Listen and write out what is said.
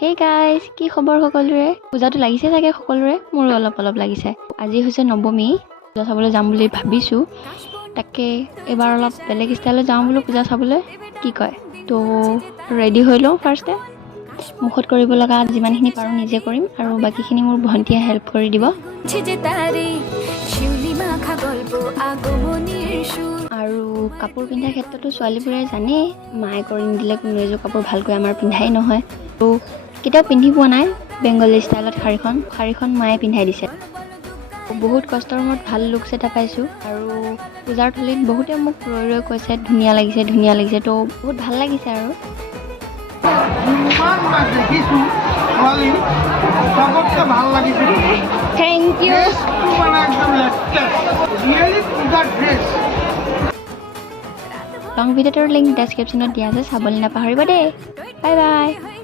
Hey guys, কি খবৰ সকলোৰে? পূজাটো লাগিছে চাগে সকলোৰে? মোৰো অলপ লাগিছে। আজি হৈছে নৱমী। পূজা চাবলৈ যাম বুলি ভাবিছোঁ। তাকে এবাৰ অলপ বেলেগ ষ্টাইলত যাওঁ বোলো পূজা চাবলৈ। কি কয়? তো ৰেডি হৈ লওঁ ফাৰ্ষ্টে। মুখত কৰিব লগা যিমানখিনি পাৰোঁ নিজে কৰিম আৰু বাকীখিনি মোৰ ভণ্টিয়ে হেল্প কৰি দিব। আৰু কাপোৰ পিন্ধাৰ ক্ষেত্ৰতো ছোৱালীবোৰে জানেই, মায়ে কৰি নিদিলে কোনো এযোৰ কাপোৰ ভালকৈ আমাৰ পিন্ধাই নহয়। তো কেতিয়াও পিন্ধি পোৱা নাই বেংগলী ষ্টাইলত শাড়ীখন মায়ে পিন্ধাই দিছে। বহুত কষ্টৰ মূৰত ভাল লুকছ এটা পাইছোঁ আৰু পূজাৰ থলীত বহুতে মোক ৰৈ কৈছে ধুনীয়া লাগিছে তো বহুত ভাল লাগিছে আৰু থেংক ইউ। লং ভিডিঅ'টোৰ লিংক ডেছক্ৰিপশ্যনত দিয়া আছে, চাবলৈ নাপাহৰিবা দেই। Bye bye.